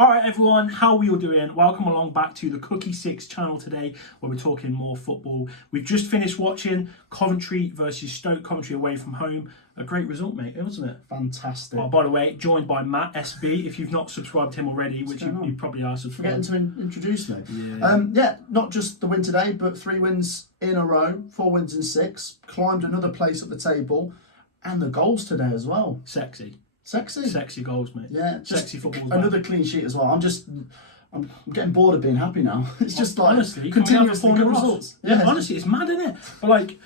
Alright everyone, how are we all doing? Welcome along back to the Cookie 6 channel today, where we're talking more football. We've just finished watching Coventry versus Stoke, Coventry away from home. A great result, mate, wasn't it? Fantastic. Oh, by the way, joined by Matt SB. If you've not subscribed to him already, which you probably are subscribed. Forgetting to introduce me. Yeah. Not just the win today, but 3 wins in a row, 4 wins in 6. Climbed another place at the table, and the goals today as well. Sexy goals, mate. Yeah, sexy football. Another clean sheet as well. I'm getting bored of being happy now. It's just like honestly, continuously good results. Yeah, honestly, it's mad, isn't it? But like,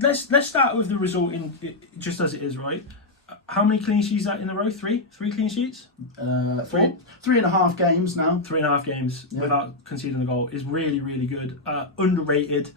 let's start with the result just as it is, right? How many clean sheets that in a row? Three clean sheets. 3.5 games now. 3.5 games without conceding a goal is really, really good. Underrated.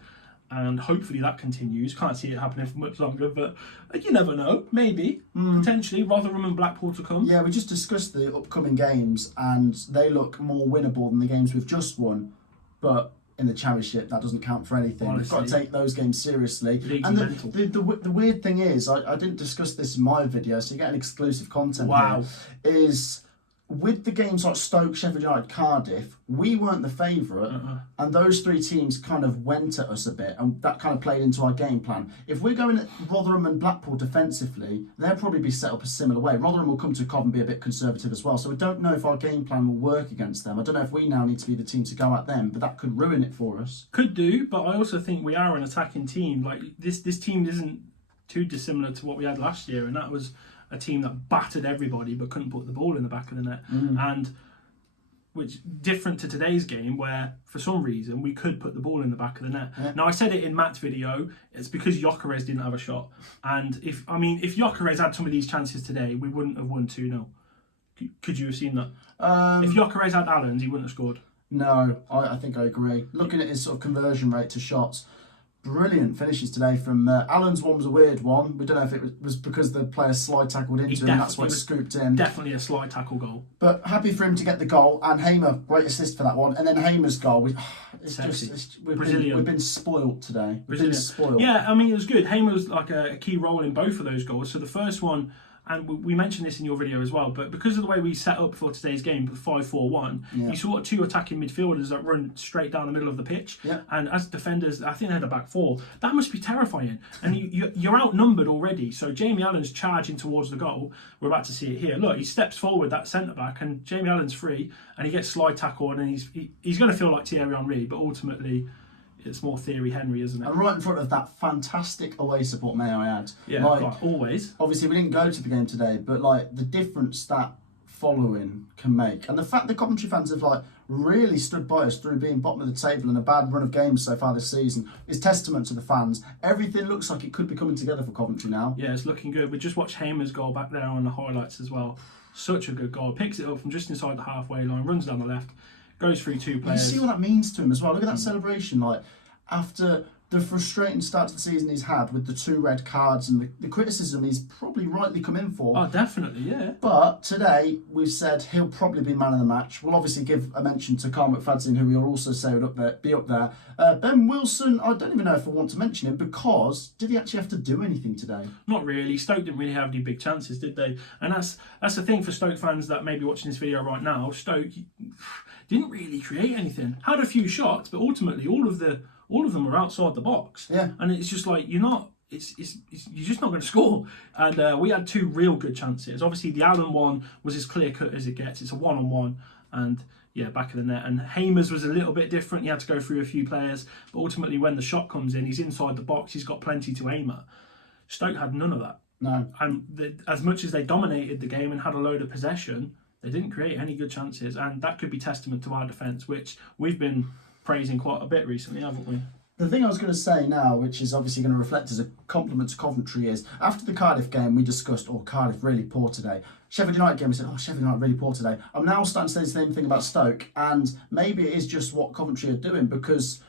And hopefully that continues. Can't see it happening for much longer, but you never know. Maybe, potentially, Rotherham and Blackpool to come. Yeah, we just discussed the upcoming games, and they look more winnable than the games we've just won. But in the Championship, that doesn't count for anything. Honestly, we've got to take those games seriously. And the weird thing is, I didn't discuss this in my video, so you get an exclusive content here, is with the games like Stoke, Sheffield United, Cardiff, we weren't the favourite, and those 3 teams kind of went at us a bit, and that kind of played into our game plan. If we're going at Rotherham and Blackpool defensively, they'll probably be set up a similar way. Rotherham will come to Coventry and be a bit conservative as well, so we don't know if our game plan will work against them. I don't know if we now need to be the team to go at them, but that could ruin it for us. Could do, but I also think we are an attacking team. Like this team isn't too dissimilar to what we had last year, and that was a team that battered everybody but couldn't put the ball in the back of the net. And which different to today's game, where for some reason we could put the ball in the back of the net. Now I said it in Matt's video, it's because Gyökeres didn't have a shot. And if Gyökeres had some of these chances today, we wouldn't have won 2-0. Could you have seen that? If Gyökeres had Allen's, he wouldn't have scored. No, I think I agree. Looking at his sort of conversion rate to shots, brilliant finishes today from Allen's one was a weird one. We don't know if it was because the player slide tackled into him, that's why it scooped in. Definitely a slide tackle goal. But happy for him to get the goal, and Hamer, great assist for that one. And then Hamer's goal, we've been spoilt today. We've been spoilt. Yeah, I mean, it was good. Hamer was like a key role in both of those goals. So the first one, and we mentioned this in your video as well, but because of the way we set up for today's game, the 5-4-1, you saw 2 attacking midfielders that run straight down the middle of the pitch. And as defenders, I think they had a back 4. That must be terrifying. And you're outnumbered already. So Jamie Allen's charging towards the goal. We're about to see it here. Look, he steps forward, that centre-back, and Jamie Allen's free, and he gets slide tackled, and he's going to feel like Thierry Henry, but ultimately it's more Thierry Henry, isn't it? And right in front of that fantastic away support, may I add. Yeah, like always. Obviously, we didn't go to the game today, but like the difference that following can make, and the fact the Coventry fans have like really stood by us through being bottom of the table and a bad run of games so far this season is testament to the fans. Everything looks like it could be coming together for Coventry now. Yeah, it's looking good. We just watched Hamer's goal back there on the highlights as well. Such a good goal. Picks it up from just inside the halfway line, runs down the left, goes through 2 players. You see what that means to him as well. Look at that celebration. Like, after the frustrating start to the season he's had with the 2 red cards and the criticism he's probably rightly come in for. Oh, definitely, yeah. But today we've said he'll probably be man of the match. We'll obviously give a mention to Carl McFadden, who we'll also say would be up there. Ben Wilson, I don't even know if I want to mention him, because did he actually have to do anything today? Not really. Stoke didn't really have any big chances, did they? And that's the thing for Stoke fans that may be watching this video right now. Stoke didn't really create anything. Had a few shots, but ultimately all of them were outside the box. Yeah. And it's just like, you're just not going to score. And we had 2 real good chances. Obviously, the Allen one was as clear cut as it gets. It's a 1-on-1, and yeah, back of the net. And Hamer's was a little bit different. He had to go through a few players, but ultimately, when the shot comes in, he's inside the box. He's got plenty to aim at. Stoke had none of that. No. And as much as they dominated the game and had a load of possession, they didn't create any good chances. And that could be testament to our defence, which we've been praising quite a bit recently, haven't we? The thing I was going to say now, which is obviously going to reflect as a compliment to Coventry, is after the Cardiff game we discussed, Cardiff really poor today. Sheffield United game we said, Sheffield United really poor today. I'm now starting to say the same thing about Stoke, and maybe it is just what Coventry are doing, because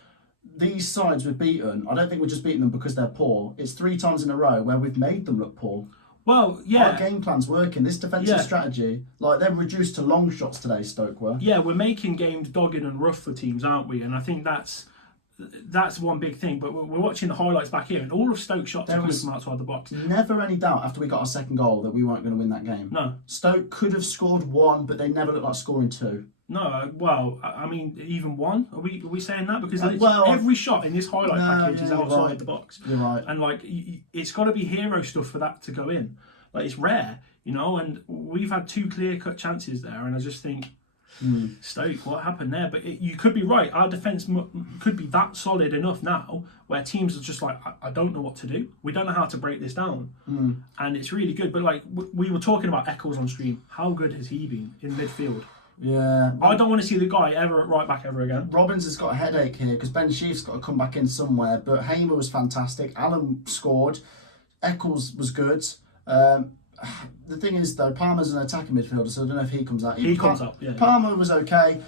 these sides we've beaten, I don't think we're just beating them because they're poor. It's 3 times in a row where we've made them look poor. Well, yeah. Our game plan's working. This defensive strategy, like they're reduced to long shots today, Stoke were. Yeah, we're making games dogged and rough for teams, aren't we? And I think that's that's one big thing. But we're watching the highlights back here, and all of Stoke's shots are coming from outside the box. Never any doubt after we got our second goal that we weren't going to win that game. No. Stoke could have scored 1, but they never looked like scoring 2. No, well, I mean, even 1. Are we saying that? Because every shot in this highlight package is outside the box. You're right. And like, it's got to be hero stuff for that to go in. Like, it's rare, you know. And we've had 2 clear-cut chances there, and I just think, Stoke, what happened there? But you could be right. Our defence could be that solid enough now where teams are just like, I don't know what to do. We don't know how to break this down. And it's really good. But like, we were talking about Eccles on stream. How good has he been in midfield? Yeah. I don't want to see the guy ever at right back ever again. Robbins has got a headache here because Ben Sheaf's got to come back in somewhere. But Hamer was fantastic. Allen scored. Eccles was good. The thing is, though, Palmer's an attacking midfielder, so I don't know if he comes out. He comes up, yeah. Palmer was okay.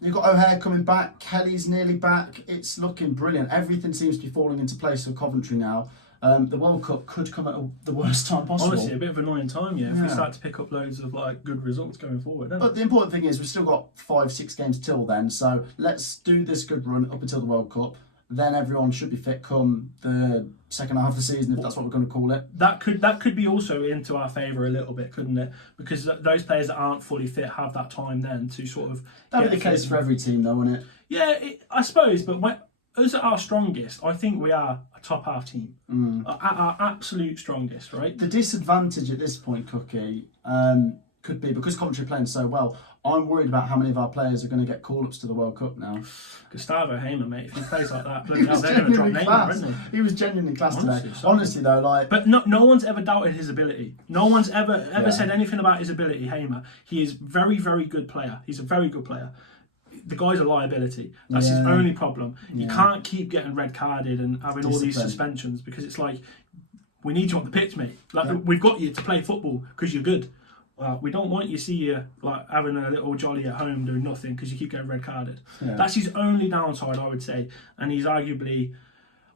You've got O'Hare coming back. Kelly's nearly back. It's looking brilliant. Everything seems to be falling into place for Coventry now. The World Cup could come at the worst time possible. Honestly, a bit of an annoying time, if we start to pick up loads of like good results going forward. But the important thing is we've still got 5-6 games till then, so let's do this good run up until the World Cup. Then everyone should be fit come the second half of the season, if that's what we're going to call it. That could be also into our favour a little bit, couldn't it? Because those players that aren't fully fit have that time then to sort of... That'd be the case for every team, though, wouldn't it? Yeah, I suppose, but us at our strongest, I think we are a top half team. At our absolute strongest, right? The disadvantage at this point, Cookie, could be because Coventry are playing so well. I'm worried about how many of our players are going to get call-ups to the World Cup now. Gustavo Hamer, mate, if he plays like that, bloody hell, they're going to drop Neymar, isn't he? He was genuinely class today. Honestly, though, like... But no one's ever doubted his ability. No one's ever said anything about his ability, Hamer. He is very, very good player. He's a very good player. The guy's a liability. That's his only problem. You can't keep getting red carded and having all these suspensions because it's like, we need you on the pitch, mate. Like we've got you to play football because you're good. Well, we don't want you to see you like having a little jolly at home doing nothing because you keep getting red carded. Yeah. That's his only downside, I would say, and he's arguably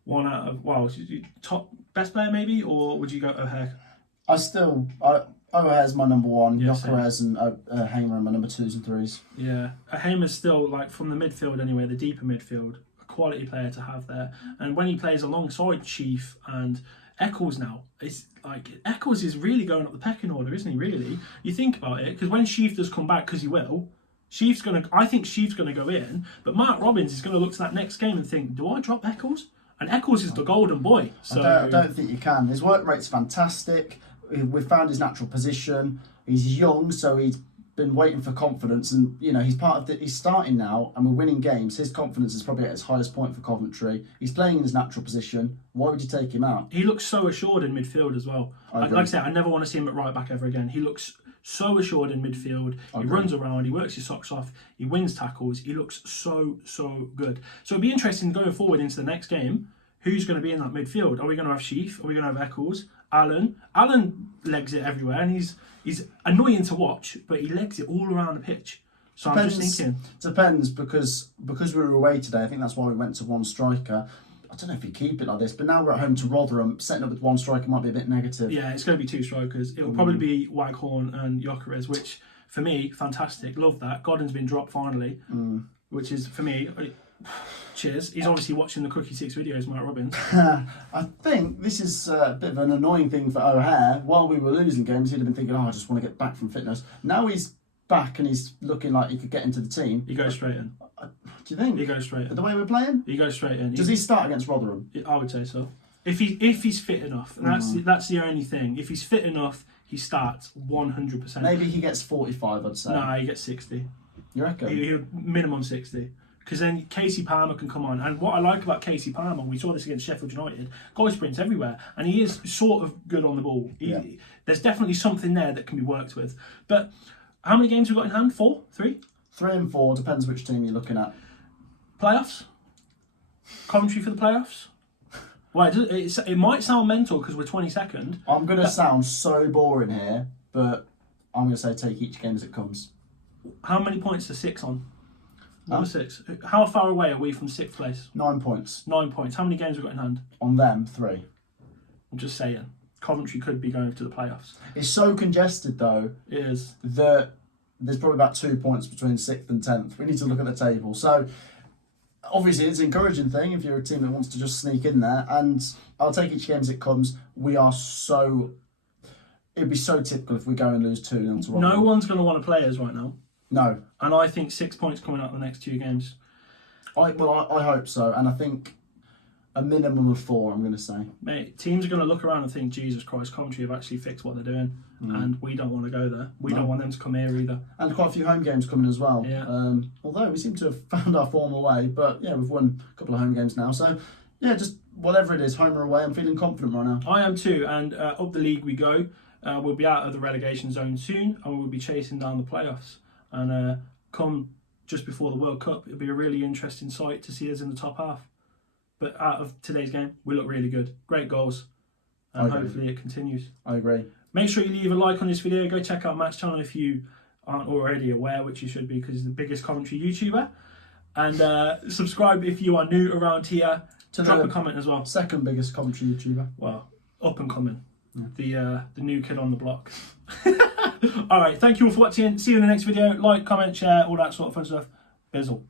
one out of top best player maybe, or would you go O'Hare? O'Hare's my number 1. Jokeres and Hamer are my number 2s and 3s. Yeah, Hamer's still like from the midfield anyway, the deeper midfield, a quality player to have there, and when he plays alongside Sheaf and Eccles now, it's like Eccles is really going up the pecking order, isn't he? Really, you think about it, because when Sheaf does come back, because he will, I think Sheaf's gonna go in, but Mark Robbins is gonna look to that next game and think, do I drop Eccles? And Eccles is the golden boy. So I don't think you can. His work rate's fantastic. We've found his natural position. He's young, so he's been waiting for confidence, and he's part of he's starting now, and we're winning games. His confidence is probably at its highest point for Coventry. He's playing in his natural position. Why would you take him out? He looks so assured in midfield as well. Like I said, I never want to see him at right back ever again. He looks so assured in midfield. He runs around, he works his socks off, he wins tackles. He looks so good. So it'd be interesting going forward into the next game. Who's going to be in that midfield? Are we going to have Sheaf? Are we going to have Eccles? Allen legs it everywhere, and he's annoying to watch, but he legs it all around the pitch. So I'm just thinking. Depends, because we were away today. I think that's why we went to one striker. I don't know if we keep it like this, but now we're at home to Rotherham. Setting up with one striker might be a bit negative. Yeah, it's going to be 2 strikers. It will probably be Waghorn and Jokeres, which for me, fantastic. Love that. Godden's been dropped finally, which is for me. Cheers. He's obviously watching the Cookie 6 videos, Mark Robbins. I think this is a bit of an annoying thing for O'Hare. While we were losing games, he'd have been thinking, I just want to get back from fitness. Now he's back and he's looking like he could get into the team. He goes straight in. Do you think? He goes straight in. The way we're playing? He goes straight in. Does he start against Rotherham? I would say so. If he's fit enough, and that's the only thing. If he's fit enough, he starts 100%. Maybe he gets 45, I'd say. No, he gets 60. You reckon? He'll minimum 60. Because then Casey Palmer can come on. And what I like about Casey Palmer, we saw this against Sheffield United, guy sprints everywhere. And he is sort of good on the ball. There's definitely something there that can be worked with. But how many games have we got in hand? 4? 3? 3 and 4, depends which team you're looking at. Playoffs? Coventry for the playoffs? Well, it might sound mental because we're 22nd. I'm going to sound so boring here, but I'm going to say take each game as it comes. How many points are 6 on? Number 6. How far away are we from 6th place? 9 points. 9 points. How many games have we got in hand? On them, 3. I'm just saying. Coventry could be going to the playoffs. It's so congested, though. It is. That there's probably about 2 points between 6th and 10th. We need to look at the table. So, obviously it's an encouraging thing if you're a team that wants to just sneak in there. And I'll take each game as it comes. It'd be so typical if we go and lose 2-0 to Rotherham. No one's going to want to play us right now. No. And I think 6 points coming out of the next 2 games. I hope so. And I think a minimum of 4, I'm going to say. Mate, teams are going to look around and think, Jesus Christ, Coventry have actually fixed what they're doing. And we don't want to go there. We don't want them to come here either. And quite a few home games coming as well. Yeah. Although we seem to have found our form away. But yeah, we've won a couple of home games now. So yeah, just whatever it is, home or away, I'm feeling confident right now. I am too. And up the league we go. We'll be out of the relegation zone soon, and we'll be chasing down the playoffs. And come just before the World Cup, it'll be a really interesting sight to see us in the top half. But out of today's game, we look really good. Great goals. And hopefully it continues. I agree. Make sure you leave a like on this video. Go check out Matt's channel if you aren't already aware, which you should be because he's the biggest Coventry YouTuber. And subscribe if you are new around here. Drop a comment as well. Second biggest Coventry YouTuber. Well, up and coming. Yeah. The new kid on the block. Alright, thank you all for watching. See you in the next video. Like, comment, share, all that sort of fun stuff. Bizzle.